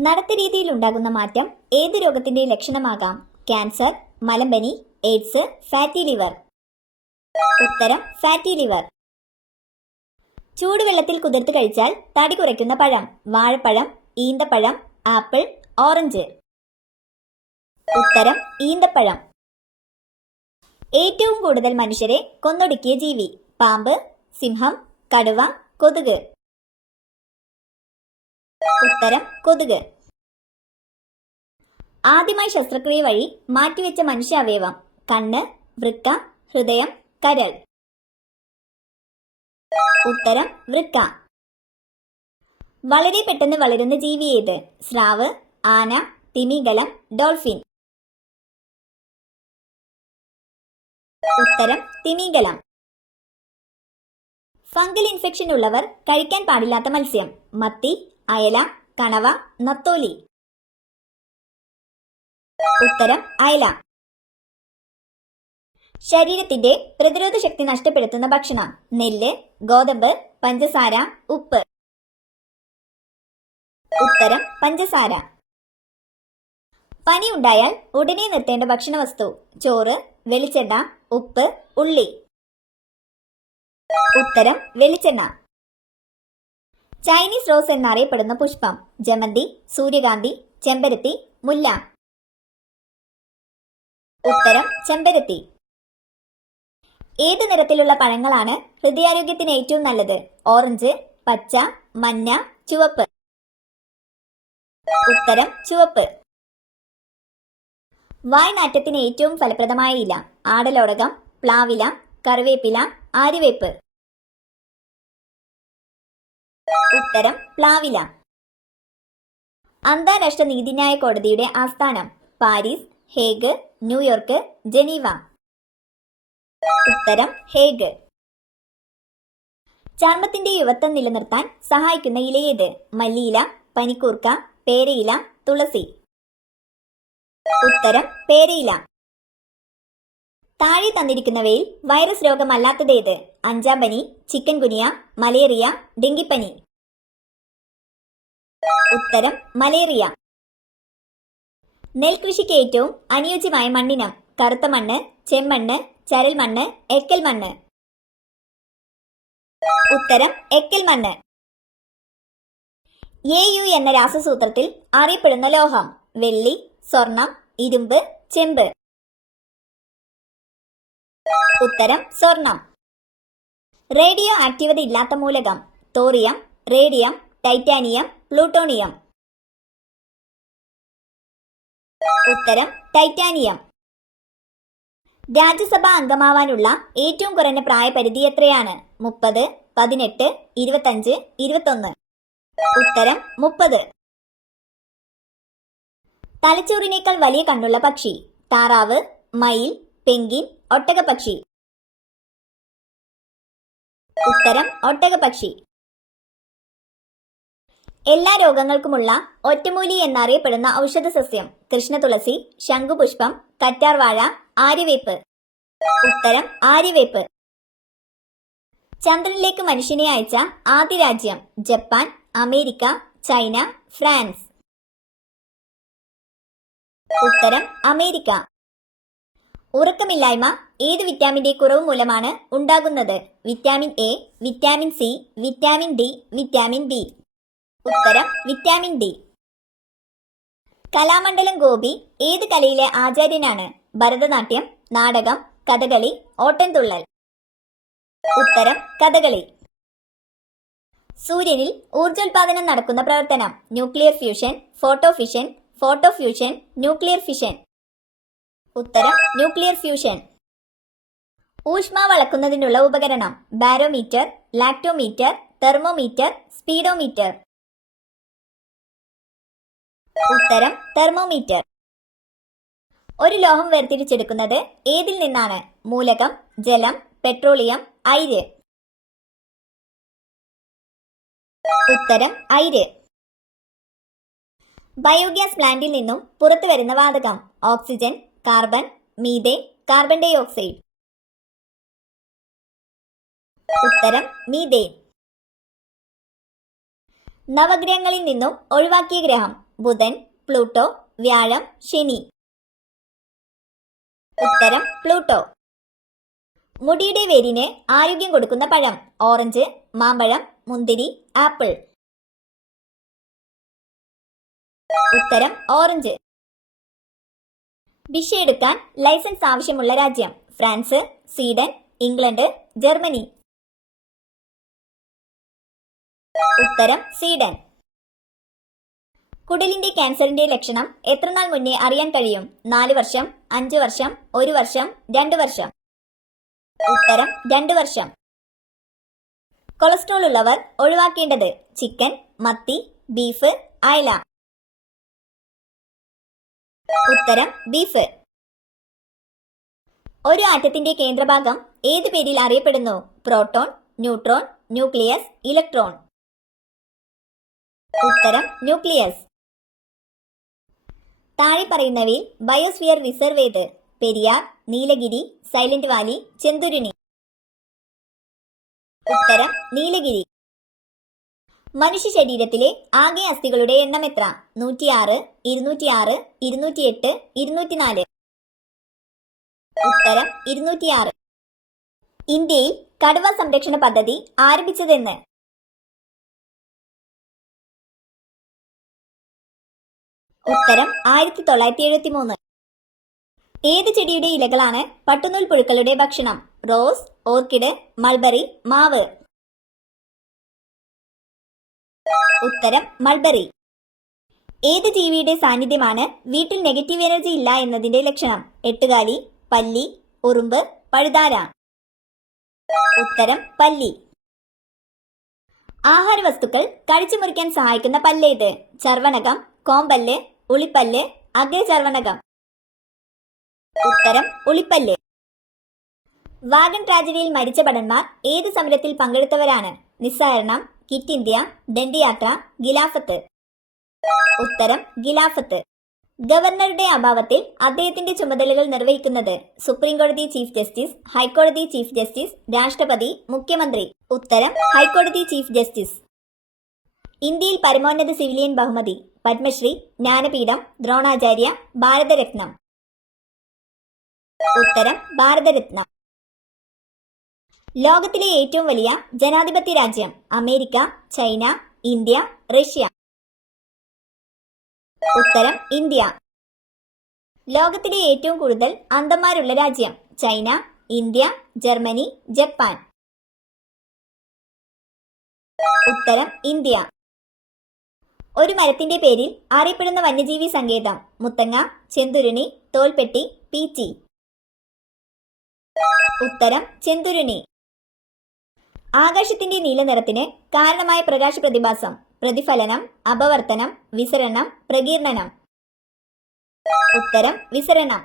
നടത്തരീതിയിൽ ഉണ്ടാകുന്ന മാറ്റം ഏത് രോഗത്തിന്റെ ലക്ഷണമാകാം? ക്യാൻസർ, മലമ്പനി, എയ്ഡ്സ്, ഫാറ്റി ലിവർ. ഉത്തരം ഫാറ്റി ലിവർ. ചൂടുവെള്ളത്തിൽ കുതിർത്ത് കഴിച്ചാൽ തടി കുറയ്ക്കുന്ന പഴം? വാഴപ്പഴം, ഈന്തപ്പഴം, ആപ്പിൾ, ഓറഞ്ച്. ഉത്തരം ഈന്തപ്പഴം. ഏറ്റവും കൂടുതൽ മനുഷ്യരെ കൊന്നൊടുക്കിയ ജീവി? പാമ്പ്, സിംഹം, കടുവ, കൊതുക്. ഉത്തരം കൊതുക്. ആദ്യമായി ശസ്ത്രക്രിയ വഴി മാറ്റിവെച്ച മനുഷ്യാവയവം? കണ്ണ്, വൃക്ക, ഹൃദയം, കരൾ. ഉത്തരം വൃക്ക. വളരെ പെട്ടെന്ന് വളരുന്ന ജീവി ഏത്? സ്രാവ്, ആന, തിമിംഗലം, ഡോൾഫിൻ. ഉത്തരം തിമിംഗലം. ഫംഗൽ ഇൻഫെക്ഷൻ ഉള്ളവർ കഴിക്കാൻ പാടില്ലാത്ത മത്സ്യം? മത്തി, അയല, കണവ, നത്തോലി. ഉത്തരം അയല. ശരീരത്തിന്റെ പ്രതിരോധ ശക്തി നഷ്ടപ്പെടുത്തുന്ന ഭക്ഷണം? നെല്ല്, ഗോതമ്പ്, പഞ്ചസാര, ഉപ്പ്. ഉത്തരം പഞ്ചസാര. പനി ഉണ്ടായാൽ ഉടനെ നിർത്തേണ്ട ഭക്ഷണ വസ്തു? ചോറ്, വെളിച്ചെണ്ണ, ഉപ്പ്, ഉള്ളി. ഉത്തരം വെളിച്ചെണ്ണ. ചൈനീസ് റോസ് എന്നറിയപ്പെടുന്ന പുഷ്പം? ജമന്തി, സൂര്യകാന്തി, ചെമ്പരത്തി, മുല്ല. ഉത്തരം ചെമ്പരത്തി. ഏത് നിറത്തിലുള്ള പഴങ്ങളാണ് ഹൃദയാരോഗ്യത്തിന് ഏറ്റവും നല്ലത്? ഓറഞ്ച്, പച്ച, മഞ്ഞ, ചുവപ്പ്. ഉത്തരം ചുവപ്പ്. വായ്നാറ്റത്തിന് ഏറ്റവും ഫലപ്രദമായ ഇല? ആടലോടകം, പ്ലാവില, കറിവേപ്പില, ആര്യവേപ്പ്. ഉത്തരം പ്ലാവില. അന്താരാഷ്ട്ര നീതിന്യായ കോടതിയുടെ ആസ്ഥാനം? Paris, Hague, New York, Geneva. ഉത്തരം ഹേഗ്. ചർമ്മത്തിന്റെ യുവത്വം നിലനിർത്താൻ സഹായിക്കുന്ന ഇലയേത്? മല്ലിയില, പനിക്കൂർക്ക, പേരയില, തുളസി. ഉത്തരം പേരയില. താഴെ തന്നിരിക്കുന്നവയിൽ വൈറസ് രോഗമല്ലാത്തതേത്? അഞ്ചാംപനി, ചിക്കൻ ഗുനിയ, മലേറിയ, ഡെങ്കിപ്പനി. ഉത്തരം മലേറിയ. നെൽകൃഷിക്ക് ഏറ്റവും അനുയോജ്യമായ മണ്ണിനം? കറുത്ത മണ്ണ്, ചെമ്മണ്ണ്, ചരൽ മണ്ണ്, എക്കൽ മണ്ണ്. ഉത്തരം എക്കൽ മണ്ണ്. Au എന്ന രാസസൂത്രത്തിൽ അറിയപ്പെടുന്ന ലോഹം? വെള്ളി, സ്വർണം, ഇരുമ്പ്, ചെമ്പ്. ഉത്തരം സ്വർണം. റേഡിയോ ആക്റ്റീവത ഇല്ലാത്ത മൂലകം? Thorium, radium, titanium, plutonium. ഉത്തരം ടൈറ്റാനിയം. രാജ്യസഭാ അംഗമാവാനുള്ള ഏറ്റവും കുറഞ്ഞ പ്രായപരിധി എത്രയാണ്? 30, 18, 25, 21. ഉത്തരം 30. തലച്ചോറിനേക്കാൾ വലിയ കണ്ണുള്ള പക്ഷി? താറാവ്, മയിൽ, പെൻഗ്വിൻ, ഒട്ടകപ്പക്ഷി. ഉത്തരം ഒട്ടകപ്പക്ഷി. എല്ലാ രോഗങ്ങൾക്കുമുള്ള ഒറ്റമൂലി എന്നറിയപ്പെടുന്ന ഔഷധ സസ്യം? കൃഷ്ണതുളസി, ശംഖുപുഷ്പം, കറ്റാർവാഴ, ആര്യവേപ്പ്. ഉത്തരം ആര്യവേപ്പ്. ചന്ദ്രനിലേക്ക് മനുഷ്യനെ അയച്ച ആദ്യ രാജ്യം? Japan, America, China, France. ഉത്തരം അമേരിക്ക. ഉറക്കമില്ലായ്മ ഏത് വിറ്റാമിന്റെ കുറവ് മൂലമാണ് ഉണ്ടാകുന്നത്? Vitamin A, vitamin C, vitamin D, vitamin B. ഉത്തരം വിറ്റാമിൻ ഡി. കലാമണ്ഡലം ഗോപി ഏത് കലയിലെ ആചാര്യനാണ്? ഭരതനാട്യം, നാടകം, കഥകളി, ഓട്ടൻതുള്ളൽ. ഉത്തരം കഥകളി. സൂര്യനിൽ ഊർജോൽപാദനം നടക്കുന്ന പ്രവർത്തനം? Nuclear fusion, photofission, photofusion, nuclear fission. ഉത്തരം ന്യൂക്ലിയർ ഫ്യൂഷൻ. ഊഷ്മാവ് അളക്കുന്നതിനുള്ള ഉപകരണം? Barometer, lactometer, thermometer, speedometer. ഉത്തരം തെർമോമീറ്റർ. ഒരു ലോഹം വേർതിരിച്ചെടുക്കുന്നത് ഏതിൽ നിന്നാണ്? മൂലകം, ജലം, പെട്രോളിയം, അയിര്. ഉത്തരം അയിര്. ബയോഗ്യാസ് പ്ലാന്റിൽ നിന്നും പുറത്തു വരുന്ന വാതകം? Oxygen, carbon, methane, carbon dioxide. ഉത്തരം മീഥേൻ. നവഗ്രഹങ്ങളിൽ നിന്നും ഒഴിവാക്കിയ ഗ്രഹം? ബുധൻ, പ്ലൂട്ടോ, വ്യാഴം, ശനി. ഉത്തരം പ്ലൂട്ടോ. മുടിയുടെ വേരിന് ആരോഗ്യം കൊടുക്കുന്ന പഴം. ഓറഞ്ച്, മാമ്പഴം, മുന്തിരി, ആപ്പിൾ. ഉത്തരം ഓറഞ്ച്. ഭിക്ഷ എടുക്കാൻ ലൈസൻസ് ആവശ്യമുള്ള രാജ്യം. France, Sweden, England, Germany. ഉത്തരം സ്വീഡൻ. കുടലിന്റെ ക്യാൻസറിന്റെ ലക്ഷണം എത്രനാൾ മുന്നേ അറിയാൻ കഴിയും? 4 വർഷം, 5 വർഷം, 1 വർഷം, 2 വർഷം. ഉത്തരം 2 വർഷം. കൊളസ്ട്രോൾ ഉള്ളവർ ഒഴിവാക്കേണ്ടത്: ചിക്കൻ, മത്തി, ബീഫ്, അയല. ഉത്തരം ബീഫ്. ഒരു ആറ്റത്തിന്റെ കേന്ദ്രഭാഗം ഏത് പേരിൽ അറിയപ്പെടുന്നു? Proton, neutron, nucleus, electron. ഉത്തരം ന്യൂക്ലിയസ്. താഴെ പറയുന്നവയിൽ ബയോസ്ഫിയർ റിസർവ് ഏത്? Periyar, Nilgiri, silent Valley, Chenthuruni. ഉത്തരം നീലഗിരി. മനുഷ്യ ശരീരത്തിലെ ആകെ അസ്ഥികളുടെ എണ്ണം എത്ര? 106, 206, 208, 204. ഉത്തരം 206. ഇന്ത്യയിൽ കടുവ സംരക്ഷണ പദ്ധതി ആരംഭിച്ചതെന്ന്? ഉത്തരം 1973. ഏത് ചെടിയുടെ ഇലകളാണ് പട്ടുനൂൽ പുഴുക്കളുടെ ഭക്ഷണം? റോസ്, ഓർക്കിഡ്, മൾബറി, മാവ്. ഉത്തരം മൾബറി. ഏത് ജീവിയുടെ സാന്നിധ്യമാണ് വീട്ടിൽ നെഗറ്റീവ് എനർജി ഇല്ല എന്നതിന്റെ ലക്ഷണം? എട്ടുകാലി, പല്ലി, ഉറുമ്പ്, പഴുതാര. ഉത്തരം പല്ലി. ആഹാര വസ്തുക്കൾ കടിച്ചു മുറിക്കാൻ സഹായിക്കുന്ന പല്ലേത്? ചർവണകം, കോമ്പല്ല്, ഉളിപ്പല്ല്, അഗ്രചർവണകം. ഉത്തരം ഉളിപ്പല്ല്. വാഗൺ ട്രാജഡിയിൽ മരിച്ച ഭടന്മാർ ഏത് സമരത്തിൽ പങ്കെടുത്തവരാണ്? നിസ്സഹരണം, കിറ്റ് ഇന്ത്യ, ദണ്ഡിയാത്ര, ഖിലാഫത്ത്. ഉത്തരം ഖിലാഫത്ത്. ഗവർണറുടെ അഭാവത്തിൽ അദ്ദേഹത്തിന്റെ ചുമതലകൾ നിർവഹിക്കുന്നത്? സുപ്രീം കോടതി ചീഫ് ജസ്റ്റിസ്, ഹൈക്കോടതി ചീഫ് ജസ്റ്റിസ്, രാഷ്ട്രപതി, മുഖ്യമന്ത്രി. ഉത്തരം ഹൈക്കോടതി ചീഫ് ജസ്റ്റിസ്. ഇന്ത്യയിൽ പരമോന്നത സിവിലിയൻ ബഹുമതി? പത്മശ്രീ, ജ്ഞാനപീഠം, ദ്രോണാചാര്യ, ഭാരതരത്നം. ഉത്തരം ഭാരതരത്നം. ലോകത്തിലെ ഏറ്റവും വലിയ ജനാധിപത്യ രാജ്യം? America, China, India, Russia. ഉത്തരം ഇന്ത്യ. ലോകത്തിലെ ഏറ്റവും കൂടുതൽ അന്ധന്മാരുള്ള രാജ്യം? China, India, Germany, Japan. ഉത്തരം ഇന്ത്യ. ഒരു മരത്തിന്റെ പേരിൽ അറിയപ്പെടുന്ന വന്യജീവി സങ്കേതം? മുത്തങ്ങ, ചെന്തുരുണി, തോൽപ്പെട്ടി, പീച്ചി. ഉത്തരം ചെന്തുരുണി. ആകാശത്തിന്റെ നീലനിറത്തിന് കാരണമായ പ്രകാശ പ്രതിഭാസം? പ്രതിഫലനം, അപവർത്തനം, വിസരണം, പ്രകീർണനം. ഉത്തരം വിസരണം.